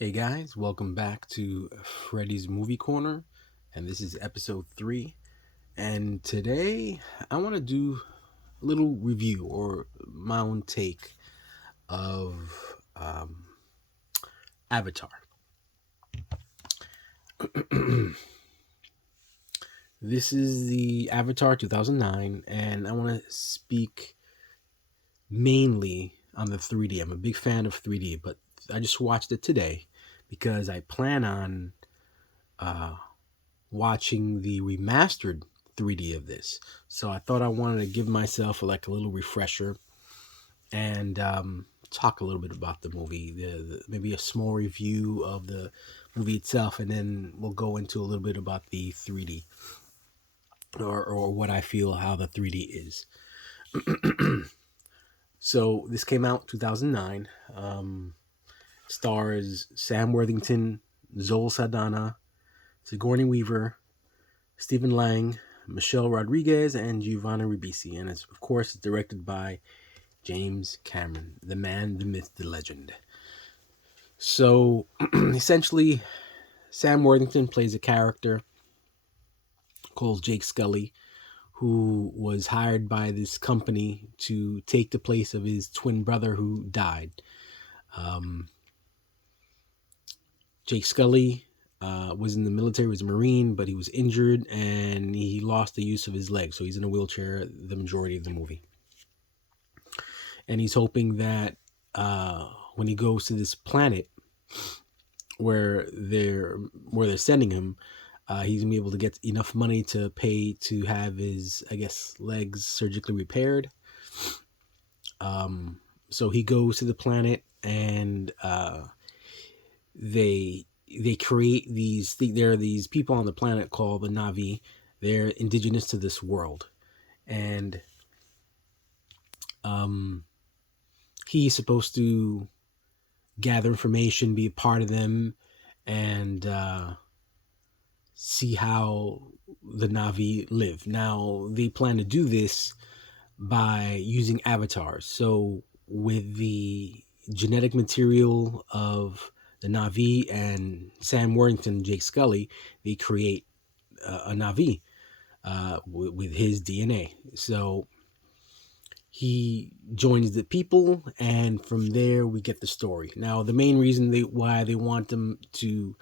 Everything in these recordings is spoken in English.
Hey guys, welcome back to Freddy's Movie Corner, and this is episode 3. And today I want to do a little review or my own take of Avatar. This is the Avatar 2009, and I want to speak mainly on the 3D. I'm a big fan of 3D, but I just watched it today because I plan on uh, watching the remastered 3D of this. So I thought I wanted to give myself like a little refresher and talk a little bit about the movie, maybe a small review of the movie itself, and then we'll go into a little bit about the 3D or what I feel how the 3D is. So this came out 2009. Stars Sam Worthington, Zoe Saldana, Sigourney Weaver, Stephen Lang, Michelle Rodriguez, and Giovanna Ribisi. And it's, of course, directed by James Cameron, the man, the myth, the legend. So essentially, Sam Worthington plays a character called Jake Scully, who was hired by this company to take the place of his twin brother who died. Um, Jake Scully was in the military, was a Marine, but he was injured and he lost the use of his legs. So he's in a wheelchair the majority of the movie. And he's hoping that when he goes to this planet where they're sending him, he's gonna be able to get enough money to pay to have his, I guess, legs surgically repaired. So he goes to the planet, and they create these. There are these people on the planet called the Navi. They're indigenous to this world, and he's supposed to gather information, be a part of them, and see how the Navi live. Now, they plan to do this by using avatars. So, with the genetic material of the Navi and Sam Worthington, Jake Scully, they create a Navi with his DNA. So, he joins the people, and from there we get the story. Now, the main reason why they want them to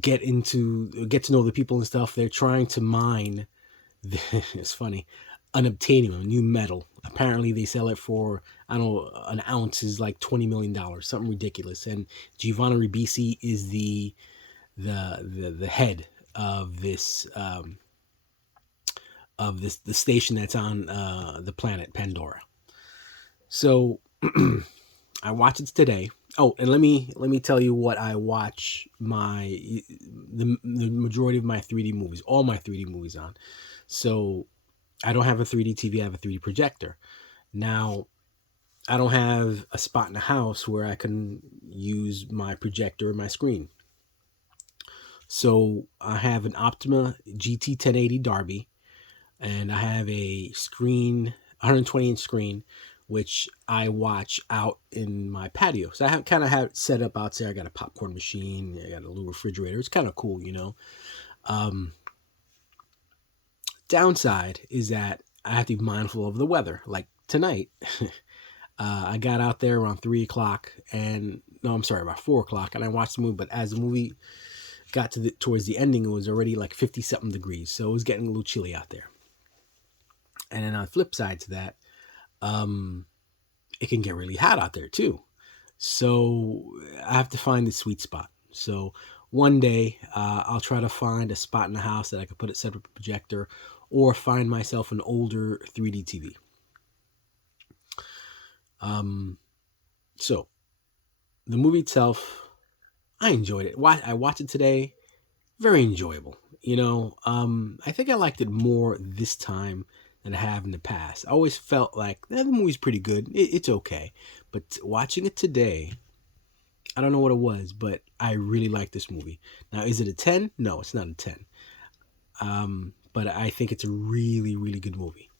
get to know the people and stuff, they're trying to mine. It's funny, unobtainium, a new metal. Apparently, they sell it for, I don't know, an ounce is like $20 million, something ridiculous. And Giovanna Ribisi is the head of this the station that's on the planet Pandora. So I watched it today. Oh, and let me tell you what I watch the majority of my 3D movies, all my 3D movies on. So I don't have a 3D TV, I have a 3D projector. Now, I don't have a spot in the house where I can use my projector or my screen. So I have an Optima GT 1080 Derby, and I have a screen, 120-inch screen, which I watch out in my patio. So I have it set up out there. I got a popcorn machine, I got a little refrigerator. It's kind of cool, you know. Downside is that I have to be mindful of the weather. Like tonight, I got out there around 3 o'clock, and no, I'm sorry, about 4 o'clock, and I watched the movie. But as the movie got towards the ending, it was already like 50 something degrees, so it was getting a little chilly out there. And then on the flip side to that, it can get really hot out there too. So I have to find the sweet spot. So one day I'll try to find a spot in the house that I can put a separate projector, or find myself an older 3D TV. So the movie itself, I enjoyed it. I watched it today. Very enjoyable. You know, I think I liked it more this time than I have in the past. I always felt like the movie's pretty good. It's okay. But watching it today, I don't know what it was, but I really like this movie. Now, is it a 10? No, it's not a 10. But I think it's a really, really good movie.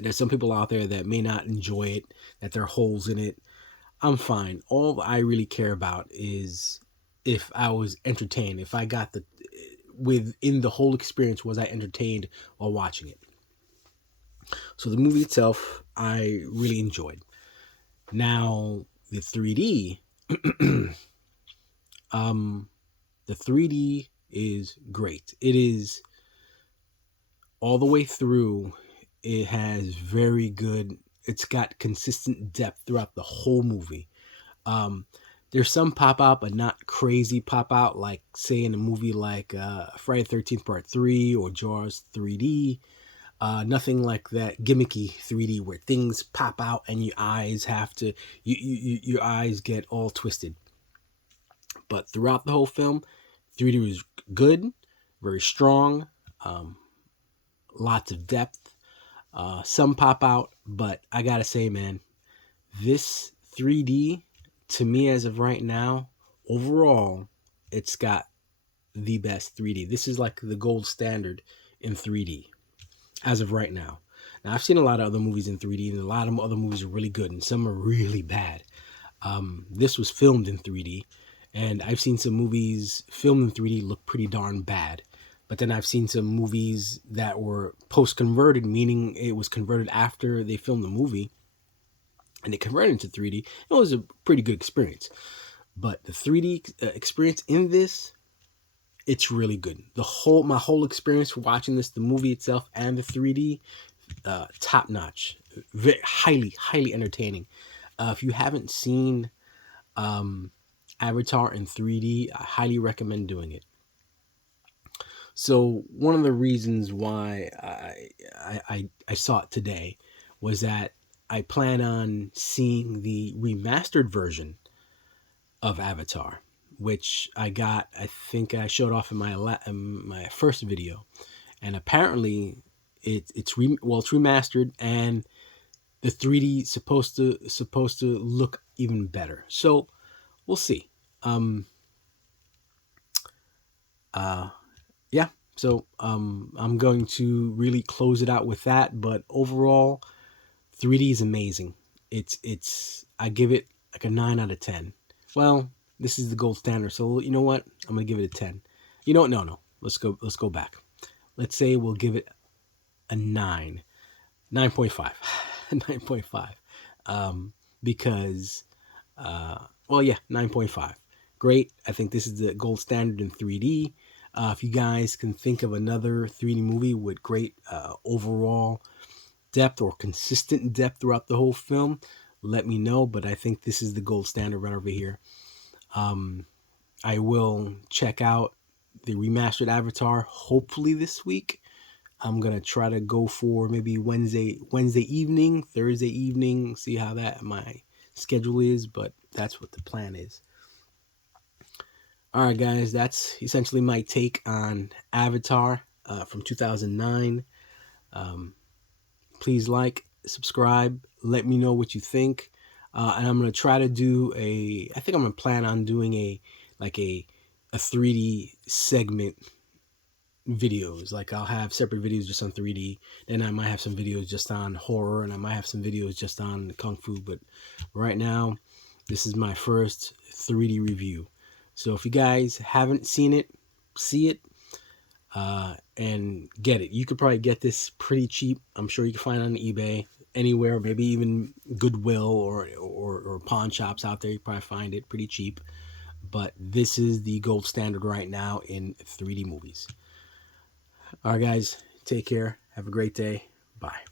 There's some people out there that may not enjoy it, that there are holes in it. I'm fine. All I really care about is if I was entertained, if I got the within the whole experience, was I entertained while watching it? So the movie itself, I really enjoyed. Now the 3D, um, the 3D is great. It is all the way through. It has very good. It's got consistent depth throughout the whole movie. Um, there's some pop out, but not crazy pop out, like say in a movie like Friday 13th Part 3 or Jaws 3D. Nothing like that gimmicky 3D where things pop out and your eyes have to, your eyes get all twisted. But throughout the whole film, 3D was good, very strong, um, lots of depth. Some pop out, but I gotta say, man, this 3D to me as of right now, overall, it's got the best 3D. This is like the gold standard in 3D as of right now. Now I've seen a lot of other movies in 3D, and a lot of other movies are really good, and some are really bad. This was filmed in 3D, and I've seen some movies filmed in 3D look pretty darn bad. But then I've seen some movies that were post converted, meaning it was converted after they filmed the movie and they converted into 3D. It was a pretty good experience. But the 3D experience in this, it's really good. My whole experience for watching this, the movie itself and the 3D, top notch, very highly entertaining. If you haven't seen Avatar in 3D, I highly recommend doing it. So one of the reasons why I saw it today was that I plan on seeing the remastered version of Avatar, which I got. I think I showed off in my first video, and apparently it's remastered, and the 3D supposed to look even better. So we'll see. Um, yeah. So I'm going to really close it out with that. But overall, 3D is amazing. It's I give it like a 9 out of 10. Well, this is the gold standard, so you know what? I'm gonna give it a 10. You know what? No. Let's go back. Let's say we'll give it a 9. 9.5. 9.5. Because well, yeah, 9.5. Great. I think this is the gold standard in 3D. If you guys can think of another 3D movie with great overall depth or consistent depth throughout the whole film, let me know. But I think this is the gold standard right over here. I will check out the remastered Avatar hopefully this week. I'm gonna try to go for maybe Wednesday evening, Thursday evening, see how that my schedule is, but that's what the plan is. All right, guys, that's essentially my take on Avatar from 2009. Please like, subscribe, let me know what you think, and I'm gonna try to do a. I think I'm gonna plan on doing a 3D segment videos. Like I'll have separate videos just on 3D, then I might have some videos just on horror, and I might have some videos just on kung fu. But right now, this is my first 3D review. So if you guys haven't seen it, see it and get it. You could probably get this pretty cheap. I'm sure you can find it on eBay, anywhere, maybe even Goodwill or pawn shops out there. You probably find it pretty cheap. But this is the gold standard right now in 3D movies. All right, guys, take care. Have a great day. Bye.